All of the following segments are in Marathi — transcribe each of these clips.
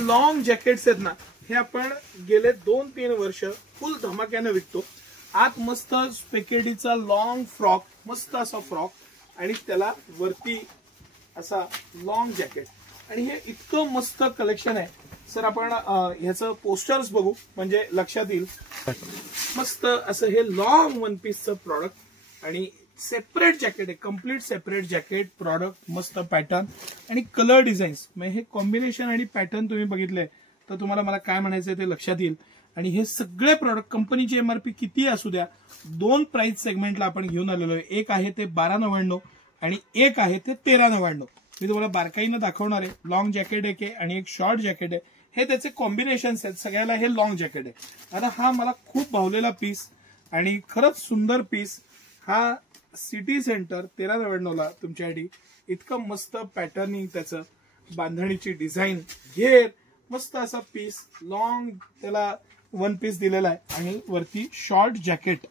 लॉंग जॅकेट्स आहेत ना, हे आपण गेले 2-3 वर्ष फुल धमाक्याने विकतो. आत मस्त स्पेकेडीचा लॉंग फ्रॉक, मस्त असा फ्रॉक आणि त्याला वरती असा लॉंग जॅकेट, आणि हे इतकं मस्त कलेक्शन आहे सर. आपण ह्याचं पोस्टर्स बघू म्हणजे लक्षात येईल. मस्त असं हे लॉंग वन पीसचं प्रॉडक्ट आणि सेपरेट जॅकेट आहे, कम्प्लीट सेपरेट जॅकेट प्रॉडक्ट, मस्त पॅटर्न आणि कलर डिझाईन्स. म्हणजे हे कॉम्बिनेशन आणि पॅटर्न तुम्ही बघितले तर तुम्हाला मला काय म्हणायचंय ते लक्षात येईल. आणि हे सगळे प्रॉडक्ट कंपनीची एमआरपी किती असू द्या, 2 प्राइस सेगमेंटला आपण घेऊन आलेलो आहे. एक आहे ते 12.99 आणि एक आहे ते 13.99. मी तुम्हाला बारकाईनं दाखवणार आहे. लॉंग जॅकेट एक आहे आणि एक शॉर्ट जॅकेट आहे. हे त्याचे कॉम्बिनेशन्स आहेत. सगळ्याला हे लॉंग जॅकेट आहे. आता हा मला खूप भावलेला पीस आणि खरंच सुंदर पीस. हा सिटी सेंटर 13.99ला तुमच्यासाठी. इतकं मस्त पॅटर्निंग, त्याचं बांधणीची डिझाईन, घेर, मस्त असा पीस, लॉंग त्याला वन पीस दिलेला आहे आणि वरती short jacket,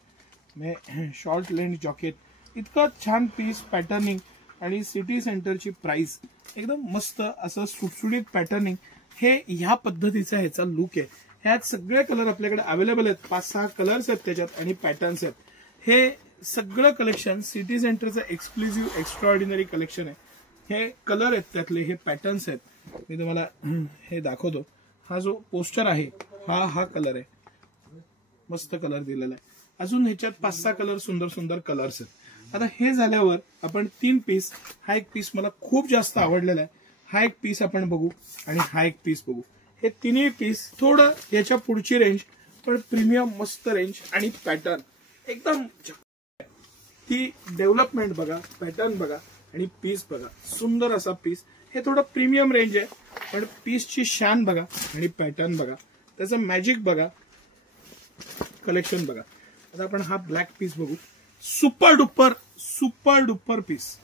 short length jacket. इतकं छान पीस, पॅटर्निंग आणि सिटी सेंटरची प्राइस एकदम मस्त असं सुटसुटीत पॅटर्निंग. हे ह्या पद्धतीचा ह्याचा लुक आहे. ह्यात सगळे कलर आपल्याकडे अवेलेबल आहेत. 5-6 कलर्स आहेत त्याच्यात आणि पॅटर्न्स आहेत. हे सगळं कलेक्शन सिटी सेंटरचं एक्सक्लुझिव्ह एक्स्ट्राऑर्डिनरी कलेक्शन आहे. हे कलर आहेत त्यातले, हे पॅटर्न्स आहेत. मी तुम्हाला हे दाखवतो. हा जो पोस्टर आहे हा कलर आहे, मस्त कलर दिलेला आहे. अजून ह्याच्यात 5-6 कलर, सुंदर सुंदर कलर्स आहेत. आता हे झाल्यावर आपण 3 पीस, हा एक पीस मला खूप जास्त आवडलेला आहे. हा एक पीस आपण बघू आणि हा एक पीस बघू. हे तिन्ही पीस थोडं याच्या पुढची रेंज, पण प्रीमियम मस्त रेंज आणि पॅटर्न एकदम. ती डेव्हलपमेंट बघा, पॅटर्न बघा आणि पीस बघा. सुंदर असा पीस. हे थोडं प्रीमियम रेंज आहे, पण पीसची शान बघा आणि पॅटर्न बघा, त्याचं मॅजिक बघा, कलेक्शन बघा. आता आपण हा ब्लॅक पीस बघू. Super duper piece.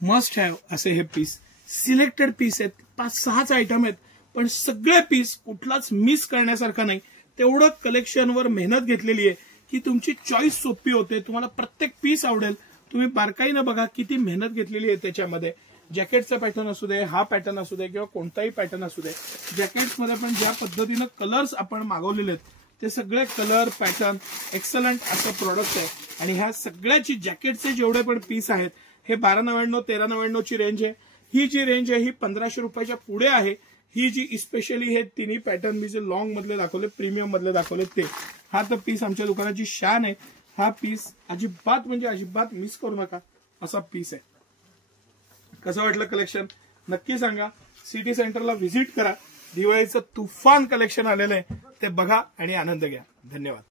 Must have असे हे पीस. सिलेक्टेड पीस आहेत, 5-6च आयटम आहेत, पण सगळे पीस कुठलाच मिस करण्यासारखा नाही. तेवढं कलेक्शनवर मेहनत घेतलेली आहे की तुमची चॉईस सोपी होते. तुम्हाला प्रत्येक पीस आवडेल. तुम्ही बारकाईनं बघा किती मेहनत घेतलेली आहे त्याच्यामध्ये. जॅकेटचा पॅटर्न असू दे, हा पॅटर्न असू दे किंवा कोणताही पॅटर्न असू दे, जॅकेट्समध्ये पण ज्या पद्धतीनं कलर्स आपण मागवलेले आहेत ते सगळे कलर, पॅटर्न एक्सलंट असं प्रॉडक्ट आहे. आणि ह्या सगळ्याची जॅकेटचे जेवढे पण पीस आहेत हे 12.99, 13.99ची रेंज आहे. ही जी रेंज आहे ही 1500 रुपयाच्या पुढे आहे. ही जी स्पेशली हे तिन्ही पॅटर्न मी जे लॉंग मधले दाखवले, प्रीमियम मधले दाखवले ते, हा तर पीस आमच्या दुकानाची शान आहे. हा पीस अजिबात म्हणजे अजिबात मिस करू नका असा पीस आहे. कसं वाटलं कलेक्शन नक्की सांगा. सिटी सेंटरला व्हिजिट करा. दिवाळीचं तुफान कलेक्शन आलेलं आहे ते बघा आणि आनंद घ्या. धन्यवाद.